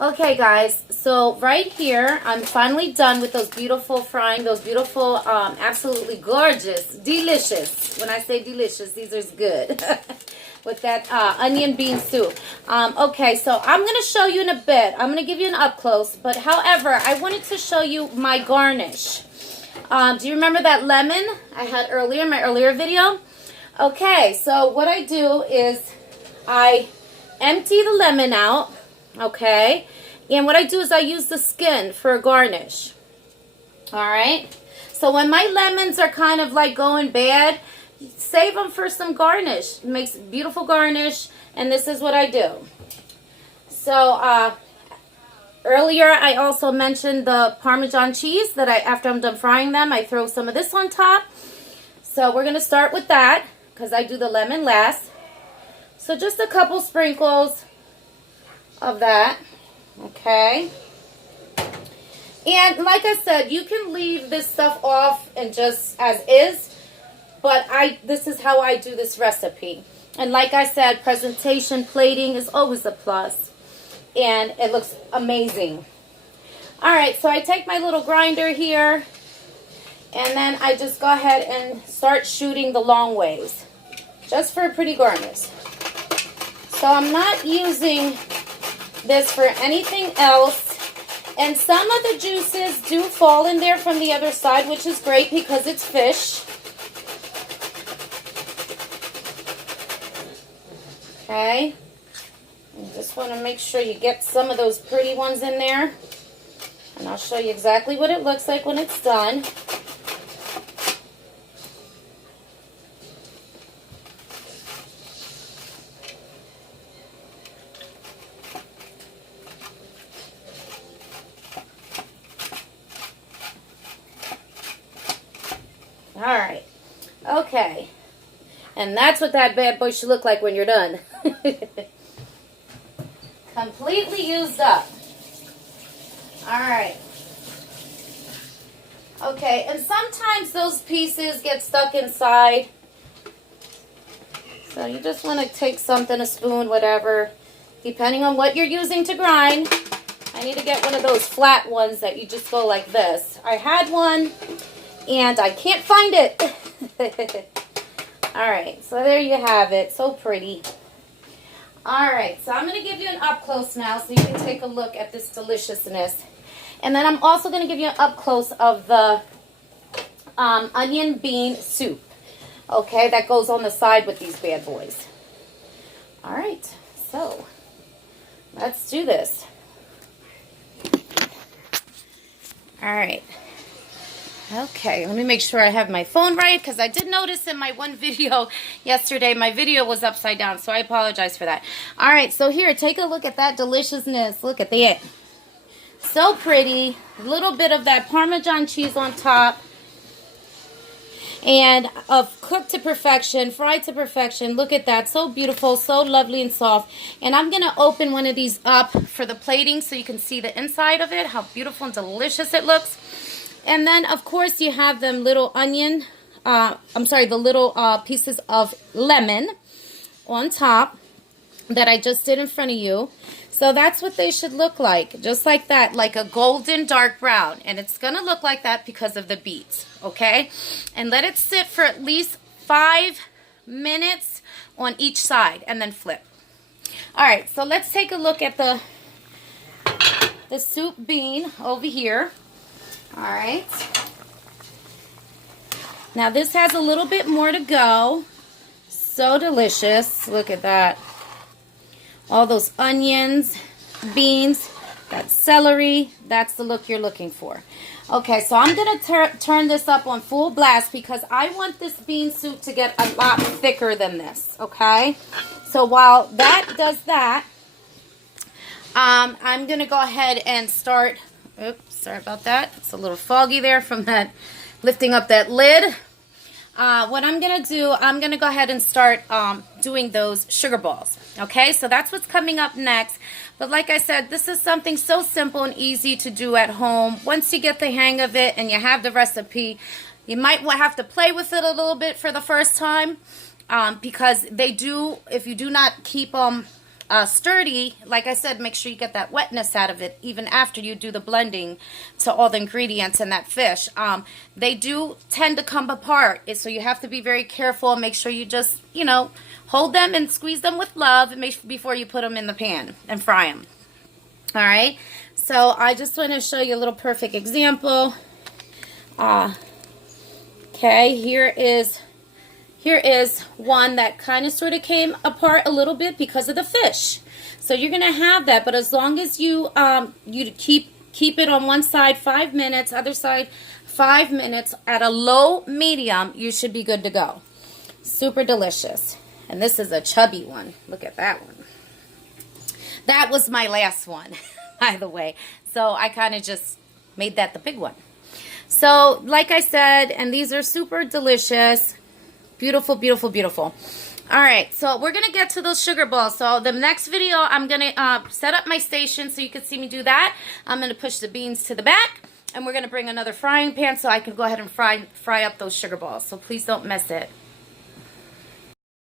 Okay, guys, so right here, I'm finally done with those beautiful frying, those beautiful, absolutely gorgeous, delicious. When I say delicious, these are good. With that onion bean soup. Okay, so I'm going to show you in a bit. I'm going to give you an up close, but however, I wanted to show you my garnish. Do you remember that lemon I had earlier in my earlier video? Okay, so what I do is I empty the lemon out. Okay, and what I do is I use the skin for a garnish. Alright, so when my lemons are kind of like going bad, save them for some garnish. It makes beautiful garnish, and this is what I do. So earlier I also mentioned the Parmesan cheese that after I'm done frying them, I throw some of this on top. So we're going to start with that because I do the lemon last. So just a couple sprinkles of that, okay? And like I said, you can leave this stuff off and just as is, but this is how I do this recipe. And like I said, presentation, plating is always a plus, and it looks amazing. All right, so I take my little grinder here, and then I just go ahead and start shooting the long ways, just for a pretty garnish. So I'm not using this for anything else, and some of the juices do fall in there from the other side, which is great because it's fish. Okay, you just want to make sure you get some of those pretty ones in there, and I'll show you exactly what it looks like when it's done. Alright, okay, and that's what that bad boy should look like when you're done. Completely used up. Alright. Okay, and sometimes those pieces get stuck inside. So you just want to take something, a spoon, whatever, depending on what you're using to grind. I need to get one of those flat ones that you just go like this. I had one, and I can't find it. Alright, so there you have it. So pretty. Alright, so I'm going to give you an up close now so you can take a look at this deliciousness. And then I'm also going to give you an up close of the onion bean soup. Okay, that goes on the side with these bad boys. Alright, so let's do this. Alright. Okay, let me make sure I have my phone right, because I did notice in my one video yesterday, my video was upside down, so I apologize for that. Alright, so here, take a look at that deliciousness. Look at that. So pretty. A little bit of that Parmesan cheese on top. And cooked to perfection, fried to perfection. Look at that. So beautiful, so lovely and soft. And I'm going to open one of these up for the plating so you can see the inside of it, how beautiful and delicious it looks. And then, of course, you have them little onion, the little pieces of lemon on top that I just did in front of you. So that's what they should look like, just like that, like a golden dark brown. And it's going to look like that because of the beets, okay? And let it sit for at least 5 minutes on each side and then flip. All right, so let's take a look at the soup bean over here. All right. Now this has a little bit more to go. So delicious. Look at that. All those onions, beans, that celery. That's the look you're looking for. Okay, so I'm going to turn this up on full blast because I want this bean soup to get a lot thicker than this. Okay. So while that does that, I'm going to go ahead and start. Oops, sorry about that. It's a little foggy there from that lifting up that lid. What I'm going to do, I'm going to go ahead and start doing those sugar balls. Okay, so that's what's coming up next. But like I said, this is something so simple and easy to do at home. Once you get the hang of it and you have the recipe, you might have to play with it a little bit for the first time because they do, if you do not keep them sturdy, like I said, make sure you get that wetness out of it even after you do the blending to all the ingredients in that fish. They do tend to come apart, so you have to be very careful and make sure you just, you know, hold them and squeeze them with love before you put them in the pan and fry them. All right, so I just want to show you a little perfect example. Okay, here is one that kind of sort of came apart a little bit because of the fish. So you're gonna have that, but as long as you you keep it on one side 5 minutes, other side 5 minutes at a low medium, you should be good to go. Super delicious. And this is a chubby one. Look at that one. That was my last one, by the way. So I kind of just made that the big one. So like I said, and these are super delicious. Beautiful, beautiful, beautiful. All right, so we're going to get to those sugar balls. So the next video, I'm going to set up my station so you can see me do that. I'm going to push the beans to the back, and we're going to bring another frying pan so I can go ahead and fry up those sugar balls. So please don't miss it.